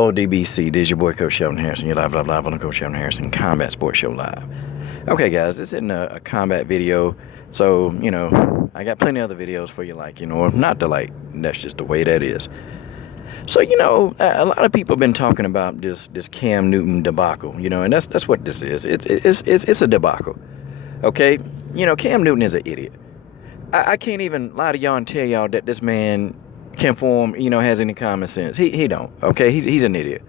LDBC, this is your boy Coach Sheldon Harrison. You're live on the Coach Sheldon Harrison Combat Sports Show Live. Okay, guys, this isn't a combat video, so, I got plenty of other videos for you like, or not to like. That's just the way that is. So, a lot of people have been talking about this Cam Newton debacle, and that's what this is. It's a debacle, okay? Cam Newton is an idiot. I can't even lie to y'all and tell y'all that this man can form, has any common sense. He don't, okay? He's an idiot.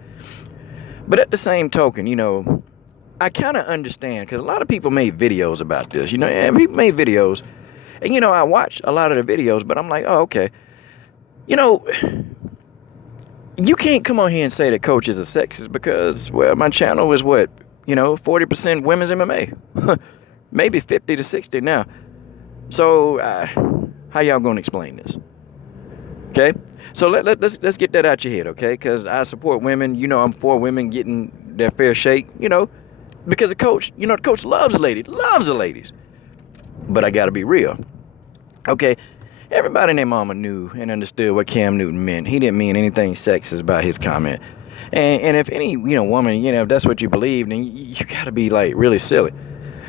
But at the same token, I kind of understand, because a lot of people made videos about this, and people made videos, and, I watched a lot of the videos, but I'm like, oh, okay. You can't come on here and say that Coach is a sexist because, well, my channel is what, 40% women's MMA. Maybe 50 to 60 now. So, how y'all going to explain this? Okay? So, let's get that out your head, okay? Because I support women. I'm for women getting their fair shake, because the coach, the coach loves the ladies. But I got to be real. Okay? Everybody and their mama knew and understood what Cam Newton meant. He didn't mean anything sexist by his comment. And if any, woman, if that's what you believe, then you got to be, like, really silly.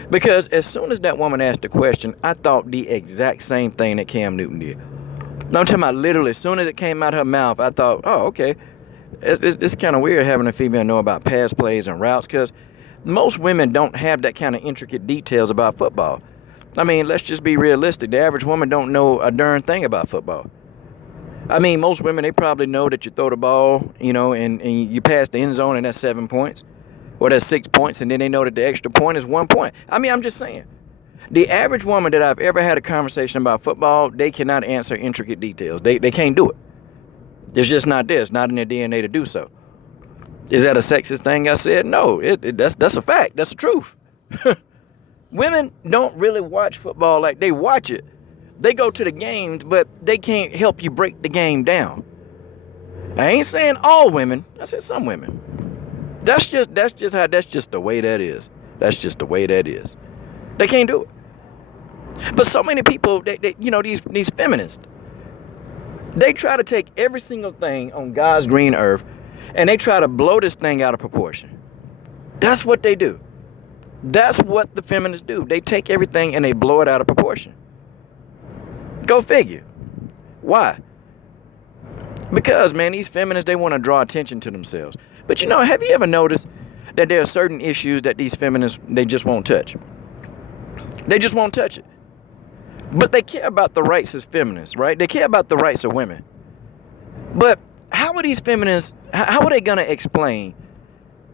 Because as soon as that woman asked the question, I thought the exact same thing that Cam Newton did. No, I'm talking about literally, as soon as it came out of her mouth, I thought, oh, okay. It's kind of weird having a female know about pass plays and routes, because most women don't have that kind of intricate details about football. I mean, let's just be realistic. The average woman don't know a darn thing about football. I mean, most women, they probably know that you throw the ball, and you pass the end zone and that's 7 points. Or that's 6 points, and then they know that the extra point is 1 point. I mean, I'm just saying. The average woman that I've ever had a conversation about football, they cannot answer intricate details. They can't do it. It's just not there. It's not in their DNA to do so. Is that a sexist thing I said? No, that's a fact. That's the truth. Women don't really watch football like they watch it. They go to the games, but they can't help you break the game down. I ain't saying all women. I said some women. That's just the way that is. That's just the way that is. They can't do it. But so many people, these feminists, they try to take every single thing on God's green earth and they try to blow this thing out of proportion. That's what they do. That's what the feminists do. They take everything and they blow it out of proportion. Go figure. Why? Because, man, these feminists, they want to draw attention to themselves. But, have you ever noticed that there are certain issues that these feminists, they just won't touch? They just won't touch it. But they care about the rights as feminists, right? They care about the rights of women. But how are these feminists, how are they going to explain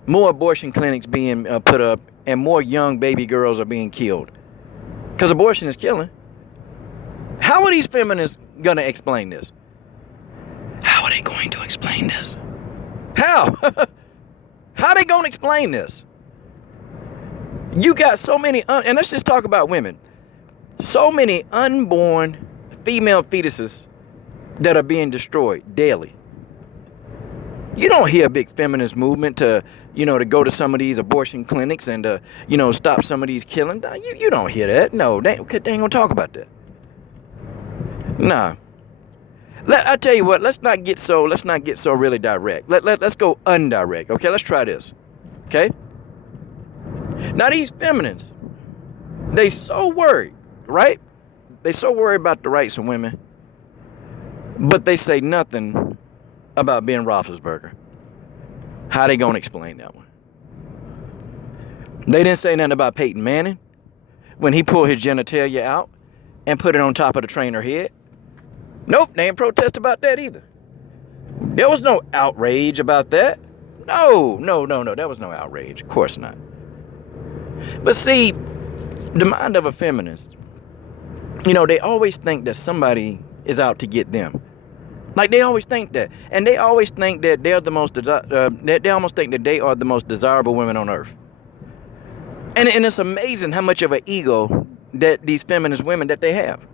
more abortion clinics being put up and more young baby girls are being killed? Because abortion is killing. How are these feminists going to explain this? How are they going to explain this? How? How are they going to explain this? You got so many, and let's just talk about women. So many unborn female fetuses that are being destroyed daily. You don't hear a big feminist movement to go to some of these abortion clinics and stop some of these killings. You don't hear that. No, they ain't gonna talk about that. Nah. I tell you what, let's not get so really direct. Let's go undirect. Okay, let's try this. Okay? Now these feminists, they so worried, right? They so worried about the rights of women, but they say nothing about Ben Roethlisberger. How they gonna explain that one? They didn't say nothing about Peyton Manning when he pulled his genitalia out and put it on top of the trainer head. Nope, they didn't protest about that either. There was no outrage about that. No, there was no outrage. Of course not. But see, the mind of a feminist, they always think that somebody is out to get them. Like, they always think that. And they always think that they're the most, they almost think that they are the most desirable women on earth. And it's amazing how much of an ego that these feminist women that they have.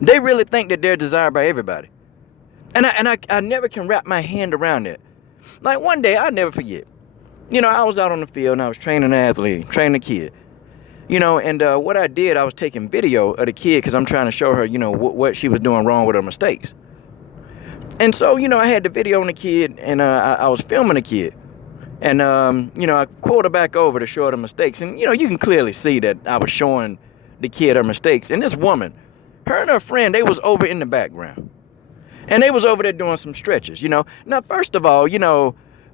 They really think that they're desired by everybody. And I never can wrap my hand around it. Like, one day, I'll never forget. I was out on the field and I was training an athlete, training a kid. And what I did, I was taking video of the kid because I'm trying to show her, what she was doing wrong with her mistakes. And so, I had the video on the kid, and I was filming the kid. And, I quoted back over to show her the mistakes. And, you can clearly see that I was showing the kid her mistakes. And this woman, her and her friend, they was over in the background. And they was over there doing some stretches, Now, first of all,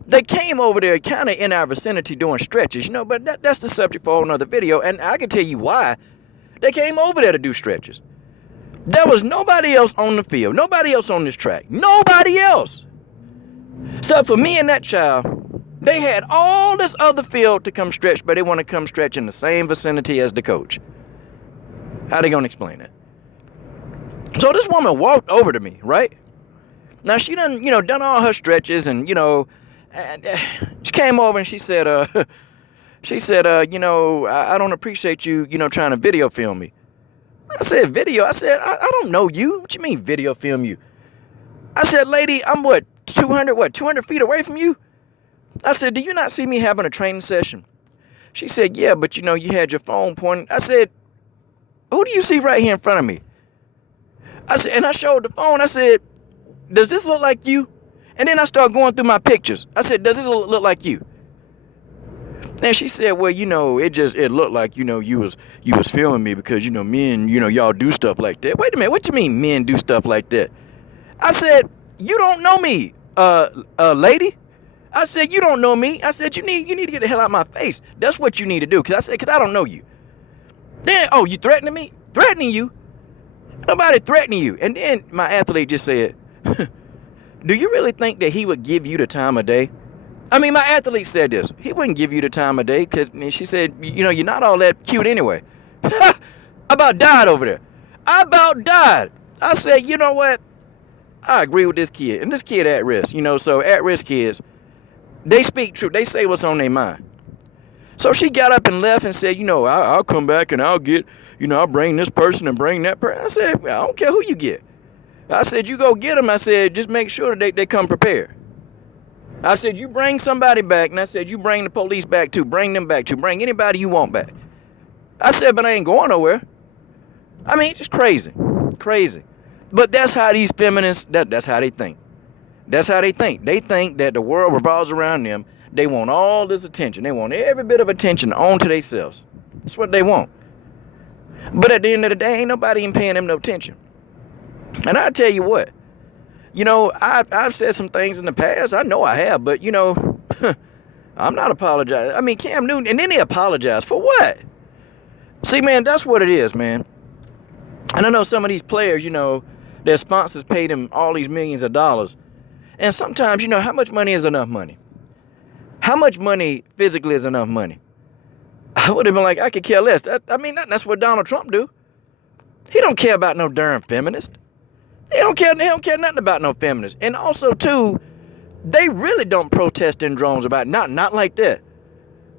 they came over there kind of in our vicinity doing stretches, But that's the subject for another video. And I can tell you why they came over there to do stretches. There was nobody else on the field, nobody else on this track, nobody else. So for me and that child, they had all this other field to come stretch, but they want to come stretch in the same vicinity as the coach. How they gonna explain that? So this woman walked over to me, right? Now she done, done all her stretches, and and she came over and she said, I don't appreciate you, trying to video film me. I said, video? I said, I don't know you. What you mean video film you? I said, lady, I'm 200 feet away from you? I said, do you not see me having a training session? She said, yeah, but you had your phone pointing. I said, who do you see right here in front of me? I said, and I showed the phone. I said, does this look like you? And then I started going through my pictures. I said, does this look like you? And she said, well, it looked like, you was filming me because, men, y'all do stuff like that. Wait a minute, what you mean men do stuff like that? I said, you don't know me, lady. I said, you don't know me. I said, you need to get the hell out of my face. That's what you need to do. Because I don't know you. Then, oh, you threatening me? Threatening you? Nobody threatening you. And then my athlete just said, do you really think that he would give you the time of day? I mean, my athlete said this. He wouldn't give you the time of day because she said, you're not all that cute anyway. I about died over there. I about died. I said, you know what? I agree with this kid. And this kid at risk, so at-risk kids, they speak truth. They say what's on their mind. So she got up and left and said, I'll come back and I'll get, I'll bring this person and bring that person. I said, well, I don't care who you get. I said, you go get them. I said, just make sure that they come prepared. I said, you bring somebody back. And I said, you bring the police back too. Bring them back too. Bring anybody you want back. I said, but I ain't going nowhere. I mean, just crazy. Crazy. But that's how these feminists, that's how they think. That's how they think. They think that the world revolves around them. They want all this attention. They want every bit of attention on to themselves. That's what they want. But at the end of the day, ain't nobody even paying them no attention. And I tell you what, I've said some things in the past. I know I have, but, I'm not apologizing. I mean, Cam Newton, and then he apologized for what? See, man, that's what it is, man. And I know some of these players, their sponsors paid them all these millions of dollars. And sometimes, how much money is enough money? How much money physically is enough money? I would have been like, I could care less. That's what Donald Trump do. He don't care about no darn feminist. He don't care nothing about no feminist. And also, too, they really don't protest in drones about it. Not like that.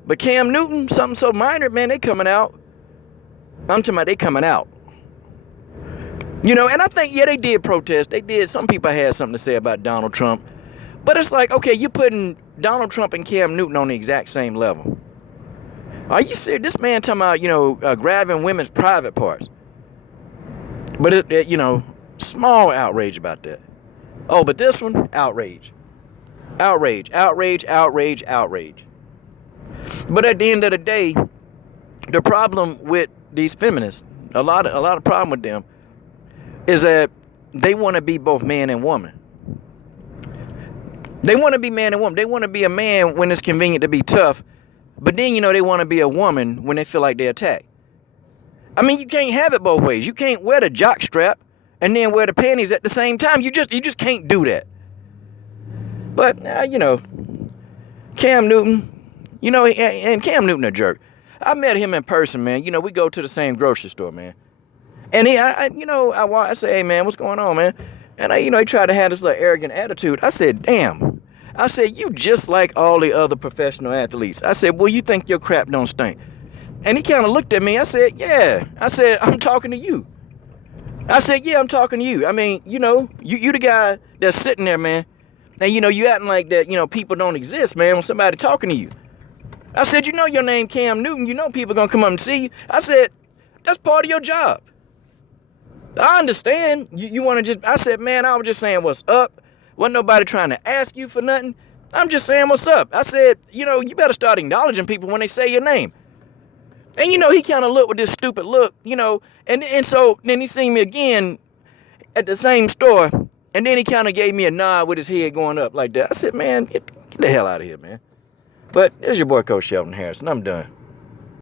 But Cam Newton, something so minor, man, they coming out. I'm talking about they coming out. And I think, yeah, they did protest. They did. Some people had something to say about Donald Trump. But it's like, okay, you're putting Donald Trump and Cam Newton on the exact same level. Are you serious? This man talking about, grabbing women's private parts. But, small outrage about that. Oh, but this one, outrage. Outrage, outrage, outrage, outrage. But at the end of the day, the problem with these feminists, a lot of problem with them, is that they want to be both man and woman. They want to be man and woman. They want to be a man when it's convenient to be tough, but then, they want to be a woman when they feel like they're attacked. I mean, you can't have it both ways. You can't wear the jock strap and then wear the panties at the same time. You just can't do that. But, Cam Newton, and Cam Newton a jerk. I met him in person, man. We go to the same grocery store, man. And I say, hey, man, what's going on, man? And he tried to have this little arrogant attitude. I said, damn. I said, you just like all the other professional athletes. I said, well, you think your crap don't stink. And he kind of looked at me. I said, yeah. I said, I'm talking to you. I said, yeah, I'm talking to you. I mean, you the guy that's sitting there, man. And, you acting like that, people don't exist, man, when somebody talking to you. I said, your name Cam Newton. People going to come up and see you. I said, that's part of your job. I understand. You want to just, I said, man, I was just saying what's up. Wasn't nobody trying to ask you for nothing. I'm just saying what's up. I said, you better start acknowledging people when they say your name. And, he kind of looked with this stupid look, and so then he seen me again at the same store, and then he kind of gave me a nod with his head going up like that. I said, man, get the hell out of here, man. But there's your boy, Coach Shelton Harrison. I'm done.